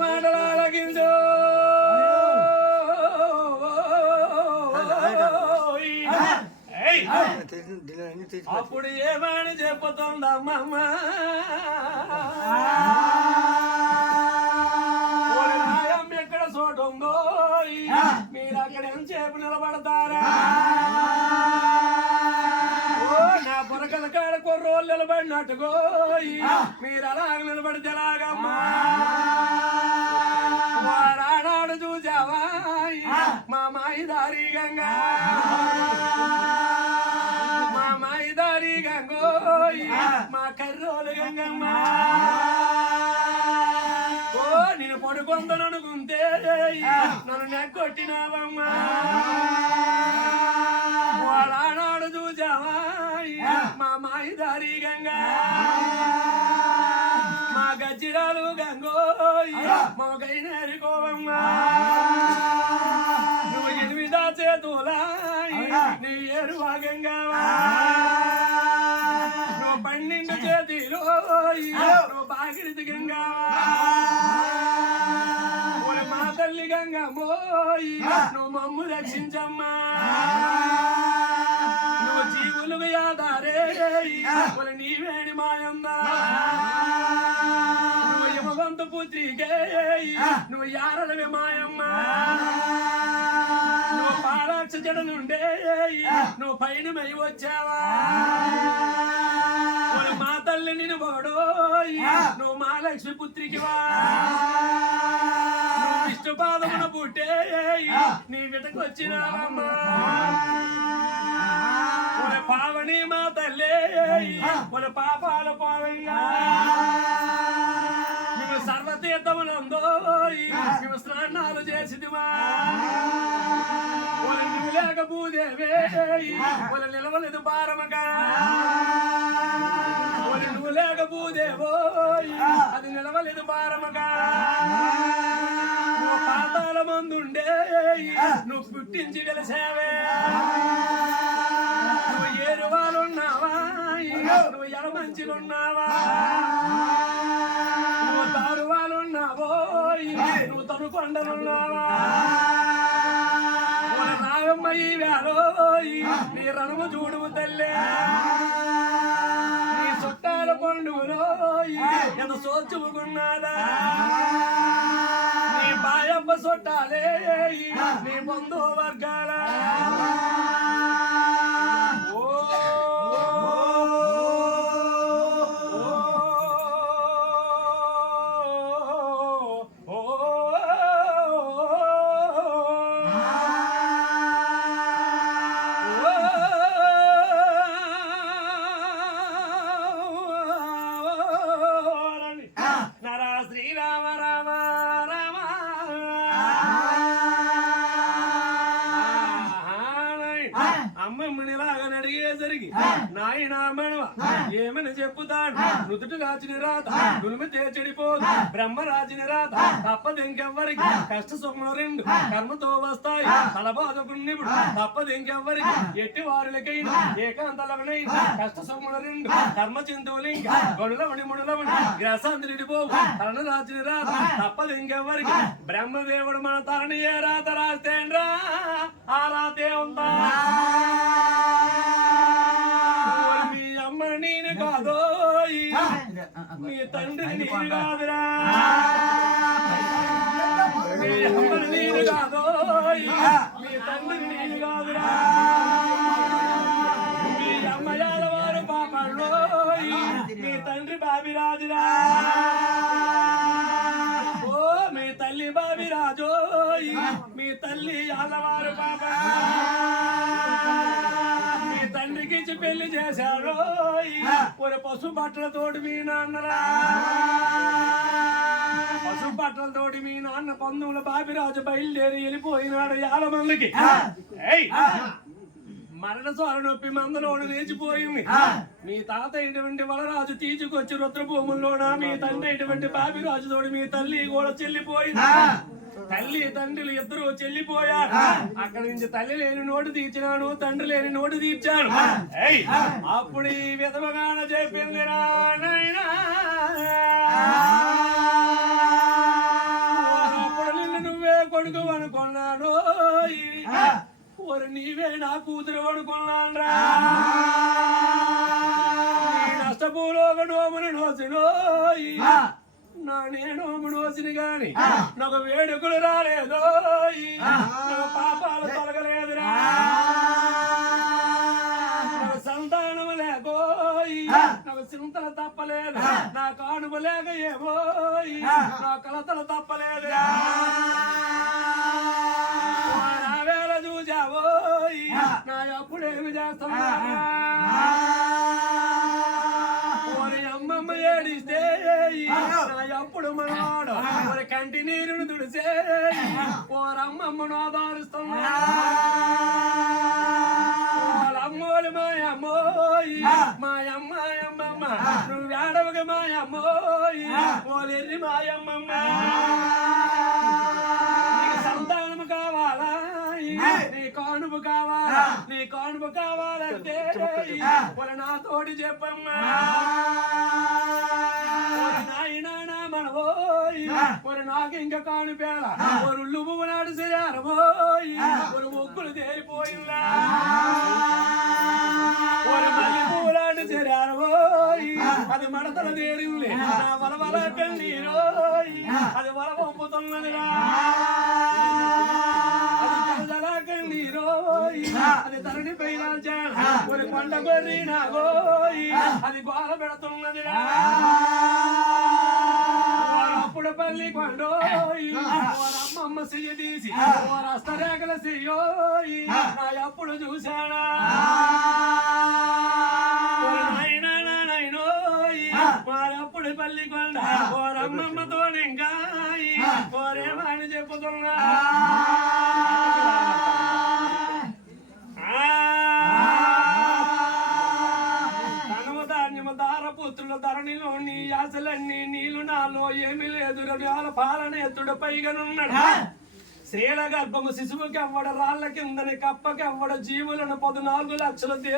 మాటలాలకించో అప్పుడు ఏమని చెప్పుతుందమ్మమ్మ ఎక్కడ చోటు ఉందో మీరు అక్కడ ఎంతసేపు నిలబడతారా నా బురకల కాడ కొర్రోళ్ళు నిలబడినట్టుగో మీరు అలాగ నిలబడితే ఎలాగమ్మా వారానాడు చూసావా మా మాయిదారి గంగా మా మాయిదారి గంగోయ్ మా కర్రోలు గంగమ్మ ఓ నేను పడుకొందననుకుంటే నన్ను నెక్కొట్టినావమ్మా వారానాడు చూసావా మా మాయిదారి గంగా మా గజ్జిరాలు గంగోయ్ మా గైనేరుకోవమ్మా నువ్వు 8 చేతులా నీ ఏరువా గంగావా నువ్వు 12 చేతిలో నువ్వు బాగిరిది గంగావా మా తల్లి గంగమ్మోయ్ నువ్వు మమ్ము రక్షించమ్మా నువ్వు జీవులుగా యాదారే నీవేణి మాయమ్మా నువ్వు యమవంత పుత్రికే నువ్వు యారలవి మాయమ్మా నువ్వు పారాక్ష జడ నుండే నువ్వు పైన మై వచ్చావా మా తల్లి నిన్ను పోడో నువ్వు మా లక్ష్మి పుత్రికివా నువ్వు విష్ణు పాదమున పుట్టే నీ విటకొచ్చినావమ్మా పావని మా తల్లే మన పాపాల పావంగా మేము సర్వతీర్థములందో మేము స్నానాలు చేసిదివా నువ్వు లేక భూదేవే నిలవలేదు భారమగా నువ్వు లేక భూదేవో అది నిలవలేదు భారమగా నువ్వు పాతాల మందుండే నువ్వు పుట్టించి వెలిసావే నువ్వు ఏరువాలున్నావా నువ్వు ఎడమంచిలున్నావా నువ్వు దారువాలున్నావో నువ్వు తనుకొండలున్నావా రావమ్మ ఈ వేలో నీ రణము చూడుము తల్లే నీ చుట్టాల పండుగలో ఎంత సోచుకున్నాదా నీ బాయమ్మ చుట్టాలే నీ బంధు వర్గాల ఏమని చెప్పుతాడు నుదుటి రాజుని రాత నులిమి తేచెడిపోదు బ్రహ్మ రాజుని రాత తప్పదెంకెవ్వరికి కష్ట సుఖములు 2 కర్మతో వస్తాయి తలబాధకున్నిపుడు తప్పదెంకెవ్వరికి ఎట్టి వారులకైనా ఏకాంతలవనైనా కష్ట సుఖములు 2 కర్మ చింతువులింక గొడులవని ముడులవని గ్రసాంతిడిపోవు తన రాజుని రాత తప్పదెంకెవ్వరికి బ్రహ్మదేవుడు మన తలని ఏ రాత రాస్తేండ్రా ఆ రాతే ఉందా నేను కాదో మీ తండ్రి నేను కాదురా నేను కాదో మీ తండ్రి నేను కాదురా మీ అమ్మయాల వారు పాపల్లో మీ తండ్రి బాబిరాజురా ఓ మీ తల్లి బాబిరాజో మీ తల్లి ఆలవారు పాప తండ్రికి ఇచ్చి పెళ్లి చేశాడు పశు బట్టలతోటి మీ నాన్నరా పశు బట్టలతోటి మీ నాన్న పందుల బాబిరాజు బయలుదేరి వెళ్ళిపోయినాడు 50 మందికి మరణ సోర నొప్పి మందలోడు లేచిపోయింది మీ తాత ఇటువంటి వలరాజు తీసుకొచ్చి రుద్రభూముల్లోన మీ తండ్రి ఇటువంటి బాబిరాజు తోడు మీ తల్లి కూడా చెల్లిపోయింది తల్లి తండ్రులు ఇద్దరు చెల్లిపోయారు అక్కడి నుంచి తల్లి లేని నోటు తీర్చినాను తండ్రి లేని నోటు తీర్చాను అప్పుడు ఈ విధవగాన చెప్పింది రా నాయనా కొడుకు అనుకున్నాడు ఓరి నీవే నా కూతురు అనుకున్నాను రా నష్టపూలో ఒక నోమును నోసినోయి నా నేను నోసిని గాని నాకు వేడుకలు రాలేదు నాకు పాపాలు తొలగలేదురా నాకు సంతానం లేకోయి నాకు చింతలు తప్పలేదు నా కానుక లేక ఏమోయి నా కలతలు తప్పలేదురా నా వేళ చూసావోయి నా ఎప్పుడేమి చేస్తున్నా అమ్మమ్మ ఏడిస్తే నా ఎప్పుడు మనవాడు మరి కంటి నీరును తుడిసే ఓరమ్మమ్మను ఆధారిస్తున్నా అమ్మోలు మాయమ్మోయి మాయమ్మాయమ్మమ్మ నువ్వు వేడవగా మాయమ్మోయి ఓలెర్రి మాయమ్మమ్మ నీకు సంతానము కావాలా నీ కానుపు కావాలా నీ కానుపు కావాలంటే మరి నా తోడి చెప్పమ్మా నాయనా మనవోయి మరి నాకు ఇంకా కానుపేల ఒరుళ్ళు నాడు శరీరమోయి ఒక ముగ్గులు తేలిపోయిందా ఒక మళ్ళీ పూలాంటి శరీరమోయి అది మడతలు తేరింది నా వలవల కన్నీరోయి అది వల పంపుతున్నదిరా అది తరణి పైన ఒక పంట గొర్రి నాగోయి అది గోల పెడుతున్నదిరా అప్పుడు పల్లి కొండోయి అమ్మమ్మ చెయ్య తీసి హస్తరేఖల చెయ్యోయి నా ఎప్పుడు చూశానా నైనోయి వారప్పుడు పల్లి కొండ ఓరమ్మమ్మతో ఇంకాయి ఓరేమని చెప్పుతున్నా పుత్రుల ధరణిలో నీ ఆశలన్నీ నీళ్లు నాలో ఏమీ లేదు రవ్యాల పాలన ఎత్తుడు పైగానున్నాడు స్త్రీల గర్భము శిశువుకి అవ్వడ రాళ్ల కిందని కప్పకి అవ్వడ జీవులను 14 లక్షల